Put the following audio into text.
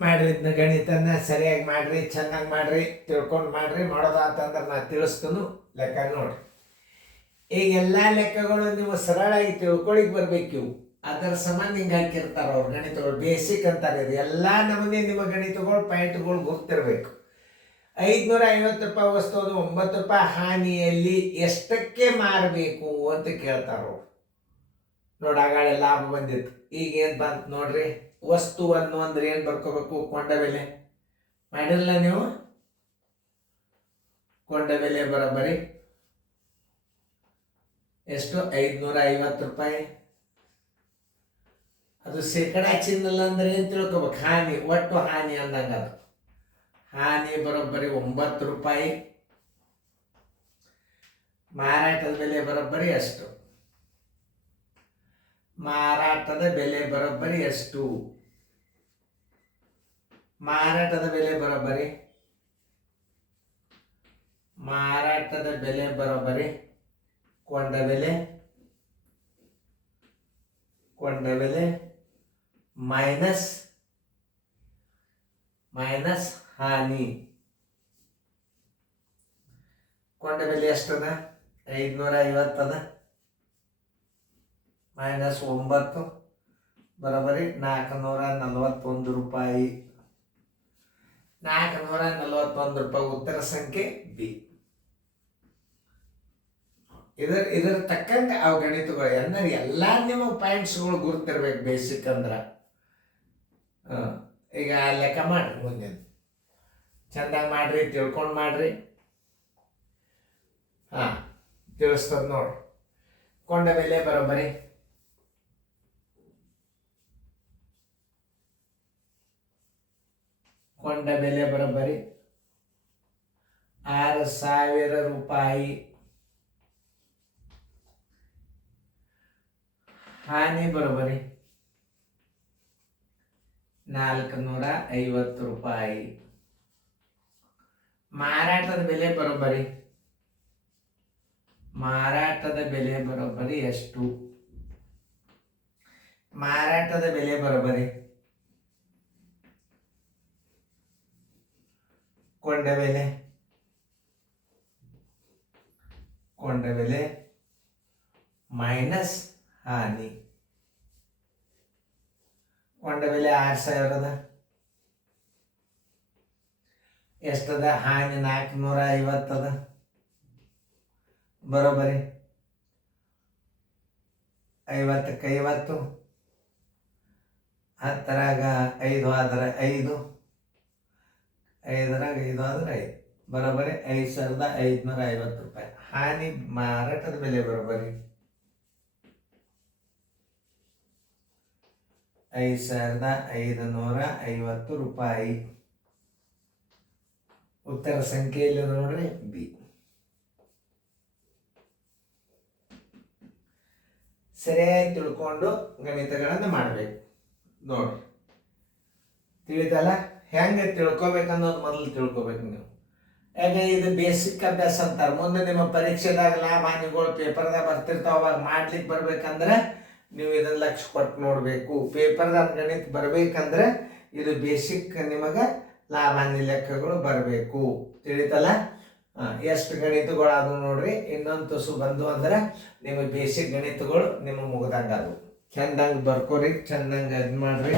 ಮಾಡ್ರಿ ಇದನ್ನ ಗಣಿತನ ಸರಿಯಾಗಿ ಮಾಡ್ರಿ, ಚೆನ್ನಾಗಿ ಮಾಡ್ರಿ, ತಿಳ್ಕೊಂಡು ಮಾಡ್ರಿ. ಮಾಡೋದಾತಂದ್ರೆ ನಾ ತಿಳಿಸ್ತನು ಲೆಕ್ಕ ನೋಡ್ರಿ. ಈಗ ಎಲ್ಲ ಲೆಕ್ಕಗಳು ನೀವು ಸರಳಾಗಿ ತಿಳ್ಕೊಳಿಕ್ ಬರ್ಬೇಕು. ಇವು ಅದರ ಸಂಬಂಧ ಹಿಂಗೆ ಹಾಕಿರ್ತಾರ ಅವ್ರು ಗಣಿತಗಳು. ಬೇಸಿಕ್ ಅಂತಾರೆ ಇದು. ಎಲ್ಲ ನಮೂನೆ ನಿಮ್ಮ ಗಣಿತಗಳು ಪಾಯಿಂಟ್ಗಳು ಗೊತ್ತಿರಬೇಕು. 550 ರೂಪಾಯಿ ವಸ್ತು ಅದು 9 ರೂಪಾಯಿ ಹಾನಿಯಲ್ಲಿ ಎಷ್ಟಕ್ಕೆ ಮಾರಬೇಕು ಅಂತ ಕೇಳ್ತಾರ. ನೋಡಿ, ಆಗಾಳೆ ಲಾಭ ಬಂದಿತ್ತು. ಈಗ ಏನು ಬಂತು ನೋಡ್ರಿ. ವಸ್ತುವನ್ನು ಅಂದ್ರೆ ಏನು ಬರ್ಕೋಬೇಕು? ಕೊಂಡ ಬೆಲೆ ಮಾಡಿರಲ್ಲ ನೀವು. ಕೊಂಡ ಬೆಲೆ ಬರೋಬ್ಬರಿ ಎಷ್ಟು? 550 ರೂಪಾಯಿ. ಅದು ಶೇಕಡಾ ಚಿನ್ನಲ್ಲ ಅಂದ್ರೆ ಏನು ತಿಳ್ಕೊಬೇಕು? ಹಾನಿ, ಒಟ್ಟು ಹಾನಿ ಅಂದಂಗ. ಅದು ಹಾನಿ ಬರೋಬ್ಬರಿ 9 ರೂಪಾಯಿ. ಮಾರಾಟದ ಬೆಲೆ ಬರೋಬ್ಬರಿ ಎಷ್ಟು? ಮಾರಾಟದ ಬೆಲೆ ಬರೋಬ್ಬರಿ ಎಷ್ಟು? ಮಾರಾಟದ ಬೆಲೆ ಬರೋಬ್ಬರಿ ಕೊಂಡ ಬೆಲೆ ಮೈನಸ್ ಹಾನಿ. ಕೊಂಡ ಬೆಲೆ ಎಷ್ಟದ? 550 ಅದ. ಮೈನಸ್ 9 ಬರೋಬ್ಬರಿ 441 ರೂಪಾಯಿ. 441 ರೂಪಾಯಿ ಉತ್ತರ ಸಂಖ್ಯೆ ಬಿ. ಇದರ ತಕ್ಕಂಗೆ ಅವು ಗಣಿತಗಳು ಅಂದ್ರೆ ಎಲ್ಲ ನಿಮಗೆ ಪಾಯಿಂಟ್ಸ್ಗಳು ಗುರುತಿರ್ಬೇಕು. ಬೇಸಿಕ್ ಅಂದ್ರೆ ಈಗ ಲೆಕ್ಕ ಮಾಡ್ರಿ, ಮುಂದೆ ಚಂದಾಗಿ ಮಾಡ್ರಿ, ತಿಳ್ಕೊಂಡು ಮಾಡ್ರಿ. ತಿಳಿಸ್ತದ ನೋಡ್ರಿ. ಕೊಂಡ ಬೆಲೆ ಬರೋಬ್ಬರಿ ಕೊಂಡ ಬೆಲೆ ಬರೋಬ್ಬರಿ 6,000 ರೂಪಾಯಿ. ಹಾನಿ ಬರೋಬ್ಬರಿ 450 ರೂಪಾಯಿ. ಮಾರಾಟದ ಬೆಲೆ ಬರೋಬ್ಬರಿ ಎಷ್ಟು? ಮಾರಾಟದ ಬೆಲೆ ಬರೋಬ್ಬರಿ ಕೊಂಡ ಬೆಲೆ ಮೈನಸ್ ಹಾನಿ. ಕೊಂಡ ಬೆಲೆ 6,000 ಅದ. ಎಷ್ಟದ? ಹಾನಿ 450 ಅದ. ಬರೋಬ್ಬರಿ 50ಕ್ಕೆ 50, 10ರಾಗ 5 ಆದ್ರೆ 5, 5ರಾಗ 5 ಆದ್ರೆ 5, ಬರೋಬ್ಬರಿ 5,550 ರೂಪಾಯಿ. ಹಾನಿ ಮಾರಾಟದ ಬೆಲೆ ಬರೋಬ್ಬರಿ 5,550 ರೂಪಾಯಿ. ಉತ್ತರ ಸಂಖ್ಯೆಯಲ್ಲಿ ನೋಡ್ರಿ ಬಿ. ಸರಿಯಾಗಿ ತಿಳ್ಕೊಂಡು ಗಣಿತಗಳನ್ನು ಮಾಡಬೇಕು ನೋಡ್ರಿ. ತಿಳಿತಲ್ಲ? ಹೆಂಗೆ ತಿಳ್ಕೊಬೇಕನ್ನೋದು ಮೊದಲು ತಿಳ್ಕೊಬೇಕು ನೀವು. ಯಾಕೆ ಇದು ಬೇಸಿಕ್ ಅಭ್ಯಾಸ ಅಂತಾರೆ. ಮುಂದೆ ನಿಮ್ಮ ಪರೀಕ್ಷೆದಾಗ ಲಾಭ ಹಾನಿಗಳು ಪೇಪರ್ದಾಗ ಬರ್ತಿರ್ತಾವ. ಅವಾಗ ಮಾಡ್ಲಿಕ್ಕೆ ಬರ್ಬೇಕಂದ್ರೆ ನೀವು ಇದನ್ನ ಲಕ್ಷ್ಯ ಕೊಟ್ಟು ನೋಡಬೇಕು. ಪೇಪರ್ದಾಗ ಗಣಿತ ಬರ್ಬೇಕಂದ್ರೆ ಇದು ಬೇಸಿಕ್ ನಿಮಗೆ ಲಾಭ ಹಾನಿ ಲೆಕ್ಕಗಳು ಬರಬೇಕು. ತಿಳಿತಲ್ಲ? ಎಷ್ಟು ಗಣಿತಗಳು ಅದು ನೋಡ್ರಿ. ಇನ್ನೊಂದು ತುಸು ಬಂದು ಅಂದ್ರೆ ನಿಮಗೆ ಬೇಸಿಕ್ ಗಣಿತಗಳು ನಿಮಗೆ ಮುಗ್ದಂಗೆ ಅದು. ಚಂದಂಗೆ ಬರ್ಕೋರಿ, ಚಂದಂಗೆ ಇದು ಮಾಡ್ರಿ.